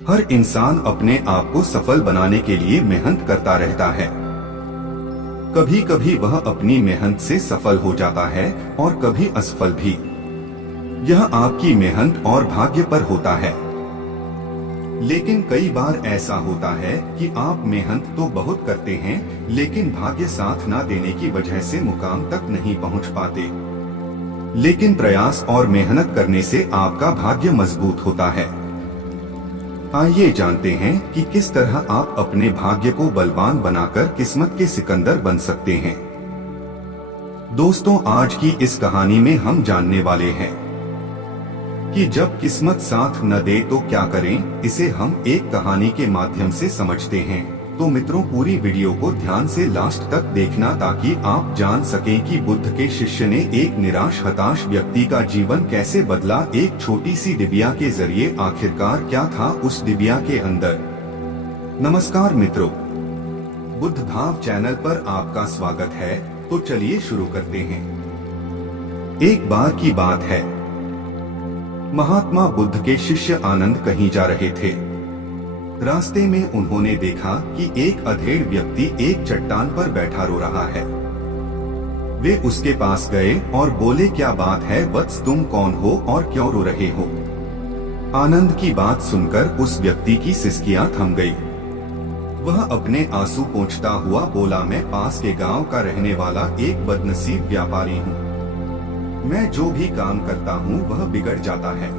हर इंसान अपने आप को सफल बनाने के लिए मेहनत करता रहता है। कभी कभी वह अपनी मेहनत से सफल हो जाता है और कभी असफल भी। यह आपकी मेहनत और भाग्य पर होता है। लेकिन कई बार ऐसा होता है कि आप मेहनत तो बहुत करते हैं, लेकिन भाग्य साथ न देने की वजह से मुकाम तक नहीं पहुंच पाते। लेकिन प्रयास और मेहनत करने से आपका भाग्य मजबूत होता है। आइए जानते हैं कि किस तरह आप अपने भाग्य को बलवान बनाकर किस्मत के सिकंदर बन सकते हैं। दोस्तों, आज की इस कहानी में हम जानने वाले हैं कि जब किस्मत साथ न दे तो क्या करें। इसे हम एक कहानी के माध्यम से समझते हैं। तो मित्रों, पूरी वीडियो को ध्यान से लास्ट तक देखना ताकि आप जान सकें कि बुद्ध के शिष्य ने एक निराश हताश व्यक्ति का जीवन कैसे बदला। एक छोटी सी डिबिया के जरिए आखिरकार क्या था उस डिबिया के अंदर। नमस्कार मित्रों, बुद्ध भाव चैनल पर आपका स्वागत है। तो चलिए शुरू करते हैं। एक बार की बात है, महात्मा बुद्ध के शिष्य आनंद कहीं जा रहे थे। रास्ते में उन्होंने देखा कि एक अधेड़ व्यक्ति एक चट्टान पर बैठा रो रहा है। वे उसके पास गए और बोले, क्या बात है वत्स, तुम कौन हो और क्यों रो रहे हो। आनंद की बात सुनकर उस व्यक्ति की सिसकियां थम गई। वह अपने आंसू पोंछता हुआ बोला, मैं पास के गांव का रहने वाला एक बदनसीब व्यापारी हूँ। मैं जो भी काम करता हूँ वह बिगड़ जाता है।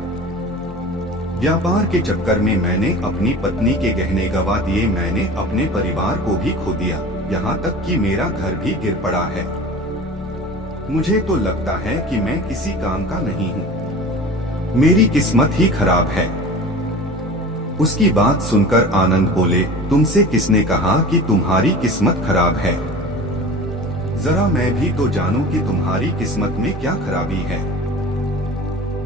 व्यापार के चक्कर में मैंने अपनी पत्नी के गहने गंवा दिए, मैंने अपने परिवार को भी खो दिया, यहाँ तक कि मेरा घर भी गिर पड़ा है। मुझे तो लगता है कि मैं किसी काम का नहीं हूँ, मेरी किस्मत ही खराब है। उसकी बात सुनकर आनंद बोले, तुमसे किसने कहा कि तुम्हारी किस्मत खराब है। जरा मैं भी तो जानूं कि तुम्हारी किस्मत में क्या खराबी है।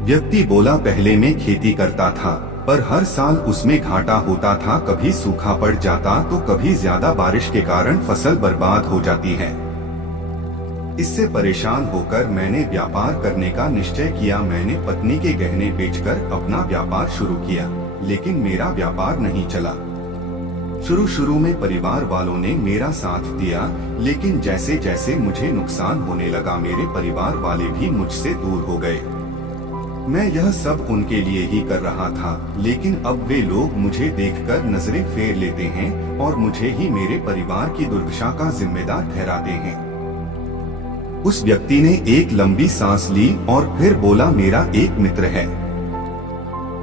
व्यक्ति बोला, पहले मैं खेती करता था, पर हर साल उसमें घाटा होता था। कभी सूखा पड़ जाता तो कभी ज्यादा बारिश के कारण फसल बर्बाद हो जाती है। इससे परेशान होकर मैंने व्यापार करने का निश्चय किया। मैंने पत्नी के गहने बेचकर अपना व्यापार शुरू किया, लेकिन मेरा व्यापार नहीं चला। शुरू में परिवार वालों ने मेरा साथ दिया, लेकिन जैसे जैसे मुझे नुकसान होने लगा, मेरे परिवार वाले भी मुझसे दूर हो गए। मैं यह सब उनके लिए ही कर रहा था, लेकिन अब वे लोग मुझे देखकर नजरें फेर लेते हैं और मुझे ही मेरे परिवार की दुर्दशा का जिम्मेदार ठहराते हैं। उस व्यक्ति ने एक लंबी सांस ली और फिर बोला, मेरा एक मित्र है,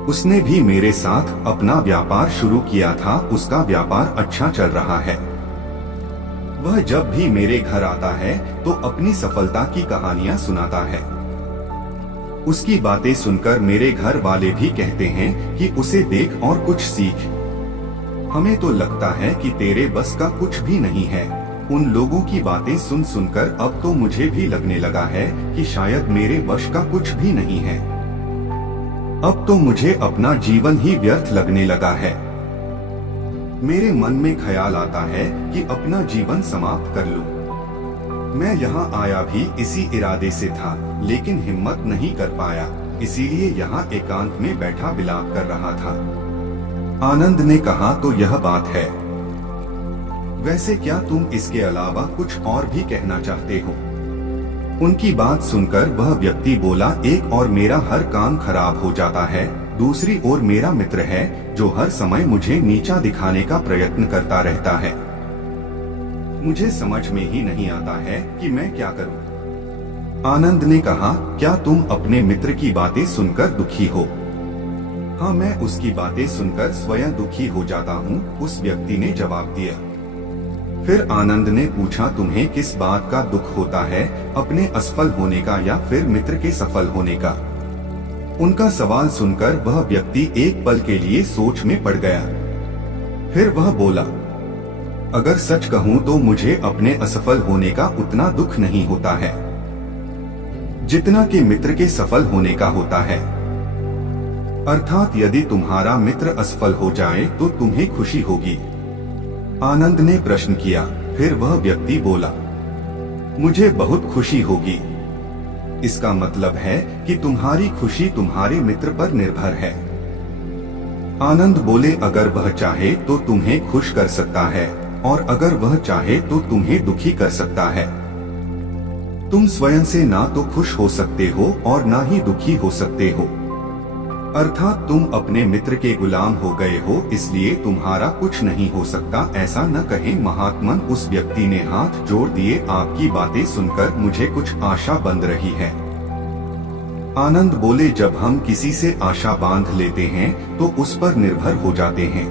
उसने भी मेरे साथ अपना व्यापार शुरू किया था। उसका व्यापार अच्छा चल रहा है। वह जब भी मेरे घर आता है तो अपनी सफलता की कहानियां सुनाता है। उसकी बातें सुनकर मेरे घर वाले भी कहते हैं कि उसे देख और कुछ सीख। हमें तो लगता है कि तेरे बस का कुछ भी नहीं है। उन लोगों की बातें सुन सुनकर अब तो मुझे भी लगने लगा है कि शायद मेरे वश का कुछ भी नहीं है। अब तो मुझे अपना जीवन ही व्यर्थ लगने लगा है। मेरे मन में ख्याल आता है कि अपना जीवन समाप्त कर लूं। मैं यहाँ आया भी इसी इरादे से था, लेकिन हिम्मत नहीं कर पाया, इसीलिए यहाँ एकांत में बैठा विलाप कर रहा था। आनंद ने कहा, तो यह बात है। वैसे क्या तुम इसके अलावा कुछ और भी कहना चाहते हो। उनकी बात सुनकर वह व्यक्ति बोला, एक और मेरा हर काम खराब हो जाता है, दूसरी ओर मेरा मित्र है जो हर समय मुझे नीचा दिखाने का प्रयत्न करता रहता है। मुझे समझ में ही नहीं आता है कि मैं क्या करूं। आनंद ने कहा, क्या तुम अपने मित्र की बातें सुनकर दुखी हो। हाँ, मैं उसकी बातें सुनकर स्वयं दुखी हो जाता हूँ, उस व्यक्ति ने जवाब दिया। फिर आनंद ने पूछा, तुम्हें किस बात का दुख होता है, अपने असफल होने का या फिर मित्र के सफल होने का। उनका सवाल सुनकर वह व्यक्ति एक पल के लिए सोच में पड़ गया। फिर वह बोला, अगर सच कहूं तो मुझे अपने असफल होने का उतना दुख नहीं होता है जितना कि मित्र के सफल होने का होता है। अर्थात यदि तुम्हारा मित्र असफल हो जाए तो तुम्हें खुशी होगी। आनंद ने प्रश्न किया। फिर वह व्यक्ति बोला, मुझे बहुत खुशी होगी। इसका मतलब है कि तुम्हारी खुशी तुम्हारे मित्र पर निर्भर है। आनंद बोले, अगर वह चाहे तो तुम्हें खुश कर सकता है और अगर वह चाहे तो तुम्हें दुखी कर सकता है। तुम स्वयं से ना तो खुश हो सकते हो और ना ही दुखी हो सकते हो, अर्थात तुम अपने मित्र के गुलाम हो गए हो, इसलिए तुम्हारा कुछ नहीं हो सकता, ऐसा न कहे महात्मन। उस व्यक्ति ने हाथ जोड़ दिए, आपकी बातें सुनकर मुझे कुछ आशा बंध रही है। आनंद बोले, जब हम किसी से आशा बांध लेते हैं तो उस पर निर्भर हो जाते हैं।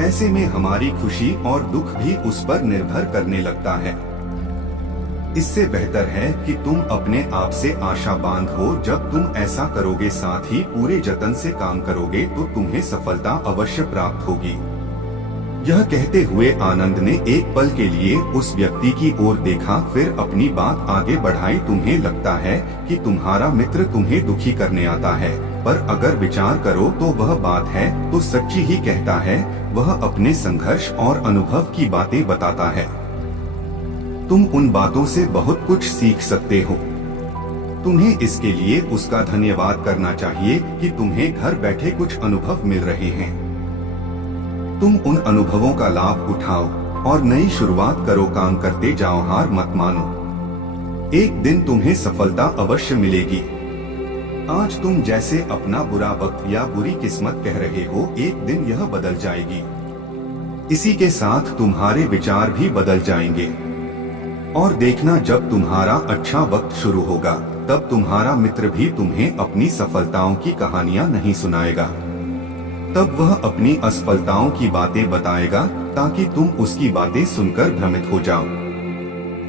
ऐसे में हमारी खुशी और दुख भी उस पर निर्भर करने लगता है। इससे बेहतर है कि तुम अपने आप से आशा बांधो। जब तुम ऐसा करोगे, साथ ही पूरे जतन से काम करोगे, तो तुम्हें सफलता अवश्य प्राप्त होगी। यह कहते हुए आनंद ने एक पल के लिए उस व्यक्ति की ओर देखा, फिर अपनी बात आगे बढ़ाई। तुम्हें लगता है कि तुम्हारा मित्र तुम्हें दुखी करने आता है, पर अगर विचार करो तो वह बात है तो सच्ची ही कहता है। वह अपने संघर्ष और अनुभव की बातें बताता है। तुम उन बातों से बहुत कुछ सीख सकते हो। तुम्हें इसके लिए उसका धन्यवाद करना चाहिए कि तुम्हें घर बैठे कुछ अनुभव मिल रहे हैं। तुम उन अनुभवों का लाभ उठाओ और नई शुरुआत करो, काम करते जाओ, हार मत मानो। एक दिन तुम्हें सफलता अवश्य मिलेगी। आज तुम जैसे अपना बुरा वक्त या बुरी किस्मत कह रहे हो, एक दिन यह बदल जाएगी। इसी के साथ तुम्हारे विचार भी बदल जाएंगे। और देखना, जब तुम्हारा अच्छा वक्त शुरू होगा तब तुम्हारा मित्र भी तुम्हें अपनी सफलताओं की कहानियां नहीं सुनाएगा। तब वह अपनी असफलताओं की बातें बताएगा ताकि तुम उसकी बातें सुनकर भ्रमित हो जाओ।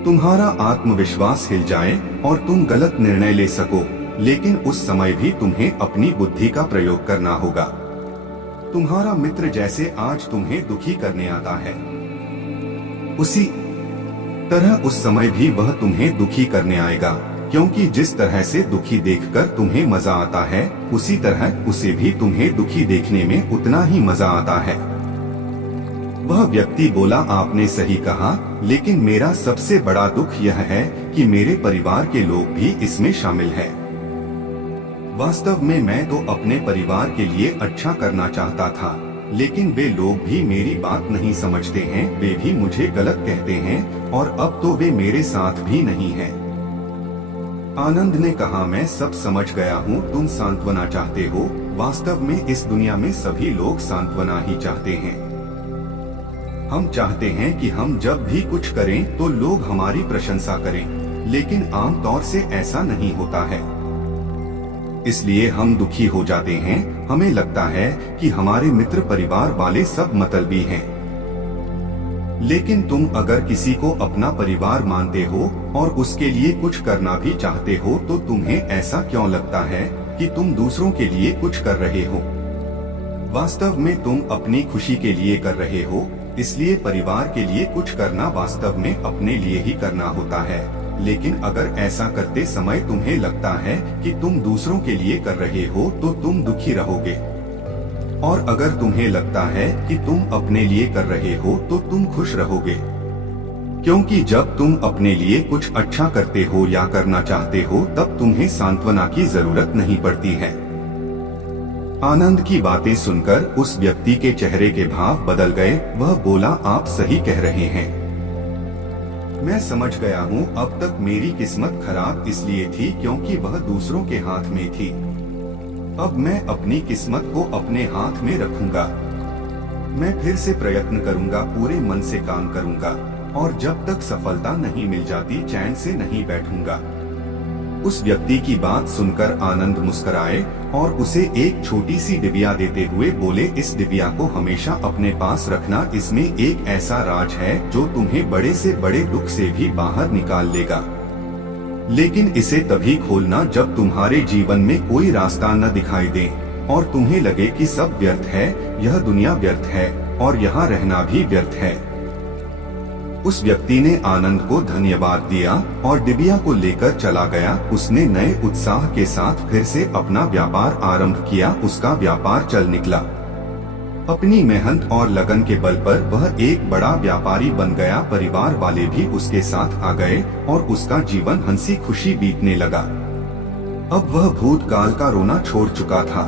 तुम्हारा आत्मविश्वास हिल जाए और तुम गलत निर्णय ले सको, लेकिन उस समय भी तुम्हें अपनी बुद्धि का प्रयोग करना होगा। तुम्हारा मित्र जैसे आज तुम्हें दुखी करने आता है, उसी तरह उस समय भी वह तुम्हें दुखी करने आएगा, क्योंकि जिस तरह से दुखी देखकर तुम्हें मजा आता है, उसी तरह उसे भी तुम्हें दुखी देखने में उतना ही मजा आता है। वह व्यक्ति बोला, आपने सही कहा, लेकिन मेरा सबसे बड़ा दुख यह है कि मेरे परिवार के लोग भी इसमें शामिल हैं। वास्तव में मैं तो अपने परिवार के लिए अच्छा करना चाहता था, लेकिन वे लोग भी मेरी बात नहीं समझते हैं। वे भी मुझे गलत कहते हैं और अब तो वे मेरे साथ भी नहीं हैं। आनंद ने कहा, मैं सब समझ गया हूँ, तुम सांत्वना चाहते हो। वास्तव में इस दुनिया में सभी लोग सांत्वना ही चाहते हैं। हम चाहते हैं कि हम जब भी कुछ करें तो लोग हमारी प्रशंसा करें, लेकिन आमतौर से ऐसा नहीं होता है। इसलिए हम दुखी हो जाते हैं। हमें लगता है कि हमारे मित्र परिवार वाले सब मतलबी हैं। लेकिन तुम अगर किसी को अपना परिवार मानते हो और उसके लिए कुछ करना भी चाहते हो, तो तुम्हें ऐसा क्यों लगता है कि तुम दूसरों के लिए कुछ कर रहे हो? वास्तव में तुम अपनी खुशी के लिए कर रहे हो, इसलिए परिवार के लिए कुछ करना वास्तव में अपने लिए ही करना होता है। लेकिन अगर ऐसा करते समय तुम्हें लगता है कि तुम दूसरों के लिए कर रहे हो, तो तुम दुखी रहोगे। और अगर तुम्हें लगता है कि तुम अपने लिए कर रहे हो, तो तुम खुश रहोगे। क्योंकि जब तुम अपने लिए कुछ अच्छा करते हो या करना चाहते हो, तब तुम्हें सांत्वना की जरूरत नहीं पड़ती है। आनंद की बातें सुनकर उस व्यक्ति के चेहरे के भाव बदल गए। वह बोला, आप सही कह रहे हैं, मैं समझ गया हूँ। अब तक मेरी किस्मत खराब इसलिए थी क्योंकि वह दूसरों के हाथ में थी। अब मैं अपनी किस्मत को अपने हाथ में रखूंगा। मैं फिर से प्रयत्न करूंगा, पूरे मन से काम करूंगा और जब तक सफलता नहीं मिल जाती चैन से नहीं बैठूंगा। उस व्यक्ति की बात सुनकर आनंद मुस्कुराए और उसे एक छोटी सी डिबिया देते हुए बोले, इस डिबिया को हमेशा अपने पास रखना। इसमें एक ऐसा राज है जो तुम्हें बड़े से बड़े दुख से भी बाहर निकाल लेगा। लेकिन इसे तभी खोलना जब तुम्हारे जीवन में कोई रास्ता न दिखाई दे और तुम्हें लगे कि सब व्यर्थ है, यह दुनिया व्यर्थ है और यहाँ रहना भी व्यर्थ है। उस व्यक्ति ने आनंद को धन्यवाद दिया और डिबिया को लेकर चला गया। उसने नए उत्साह के साथ फिर से अपना व्यापार आरंभ किया। उसका व्यापार चल निकला। अपनी मेहनत और लगन के बल पर वह एक बड़ा व्यापारी बन गया। परिवार वाले भी उसके साथ आ गए और उसका जीवन हंसी खुशी बीतने लगा। अब वह भूतकाल का रोना छोड़ चुका था।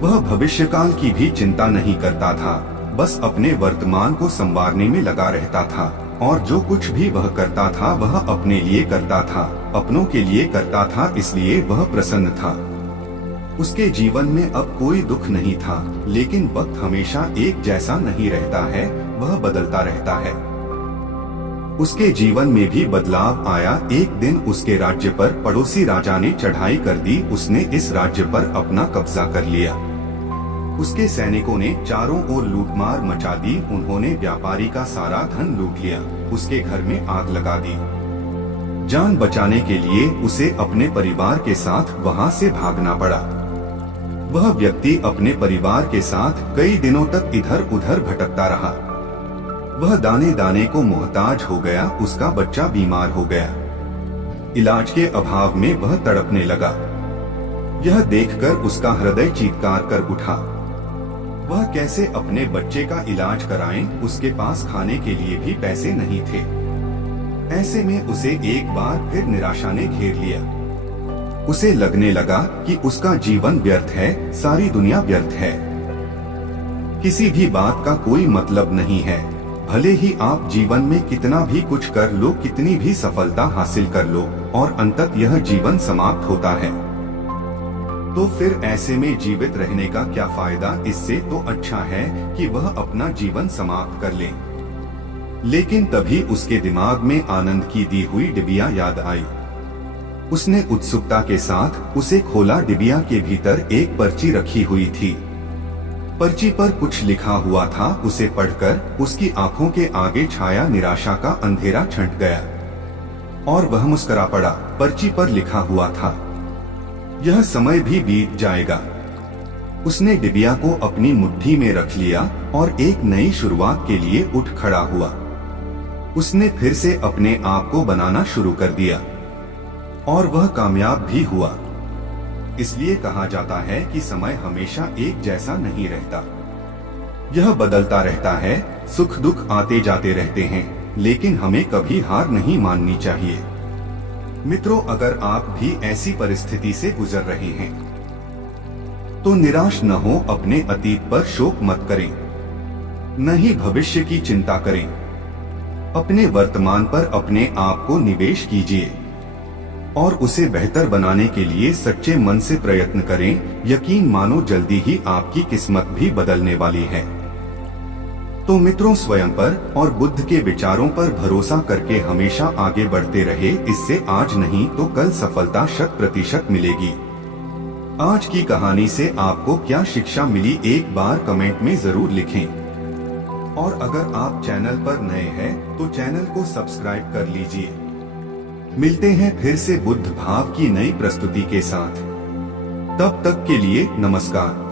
वह भविष्यकाल की भी चिंता नहीं करता था, बस अपने वर्तमान को संवारने में लगा रहता था और जो कुछ भी वह करता था वह अपने लिए करता था, अपनों के लिए करता था, इसलिए वह प्रसन्न था। उसके जीवन में अब कोई दुख नहीं था, लेकिन वक्त हमेशा एक जैसा नहीं रहता है, वह बदलता रहता है। उसके जीवन में भी बदलाव आया। एक दिन उसके राज्य पर पड़ोसी राजा ने चढ़ाई कर दी। उसने इस राज्य पर अपना कब्जा कर लिया। उसके सैनिकों ने चारों ओर लूटमार मचा दी। उन्होंने व्यापारी का सारा धन लूट लिया, उसके घर में आग लगा दी। जान बचाने के लिए उसे अपने परिवार के साथ वहां से भागना पड़ा। वह व्यक्ति अपने परिवार के साथ कई दिनों तक इधर उधर भटकता रहा। वह दाने दाने को मोहताज हो गया। उसका बच्चा बीमार हो गया। इलाज के अभाव में वह तड़पने लगा। यह देखकर उसका हृदय चीत्कार कर उठा। वह कैसे अपने बच्चे का इलाज कराएं? उसके पास खाने के लिए भी पैसे नहीं थे। ऐसे में उसे एक बार फिर निराशा ने घेर लिया। उसे लगने लगा कि उसका जीवन व्यर्थ है, सारी दुनिया व्यर्थ है, किसी भी बात का कोई मतलब नहीं है। भले ही आप जीवन में कितना भी कुछ कर लो, कितनी भी सफलता हासिल कर लो, और अंततः यह जीवन समाप्त होता है। तो फिर ऐसे में जीवित रहने का क्या फायदा? इससे तो अच्छा है कि वह अपना जीवन समाप्त कर ले। लेकिन तभी उसके दिमाग में आनंद की दी हुई डिबिया याद आई। उसने उत्सुकता के साथ उसे खोला। डिबिया के भीतर एक पर्ची रखी हुई थी। पर्ची पर कुछ लिखा हुआ था। उसे पढ़कर उसकी आंखों के आगे छाया निराशा का अंधेरा छंट गया और वह मुस्कुरा पड़ा। पर्ची पर लिखा हुआ था, यह समय भी बीत जाएगा। उसने डिबिया को अपनी मुट्ठी में रख लिया और एक नई शुरुआत के लिए उठ खड़ा हुआ। उसने फिर से अपने आप को बनाना शुरू कर दिया और वह कामयाब भी हुआ। इसलिए कहा जाता है कि समय हमेशा एक जैसा नहीं रहता, यह बदलता रहता है। सुख दुख आते जाते रहते हैं, लेकिन हमें कभी हार नहीं माननी चाहिए। मित्रों, अगर आप भी ऐसी परिस्थिति से गुजर रहे हैं तो निराश न हो। अपने अतीत पर शोक मत करें, न ही भविष्य की चिंता करें। अपने वर्तमान पर अपने आप को निवेश कीजिए और उसे बेहतर बनाने के लिए सच्चे मन से प्रयत्न करें। यकीन मानो जल्दी ही आपकी किस्मत भी बदलने वाली है। तो मित्रों, स्वयं पर और बुद्ध के विचारों पर भरोसा करके हमेशा आगे बढ़ते रहे। इससे आज नहीं तो कल सफलता 100% मिलेगी। आज की कहानी से आपको क्या शिक्षा मिली, एक बार कमेंट में जरूर लिखें। और अगर आप चैनल पर नए हैं तो चैनल को सब्सक्राइब कर लीजिए। मिलते हैं फिर से बुद्ध भाव की नई प्रस्तुति के साथ। तब तक के लिए नमस्कार।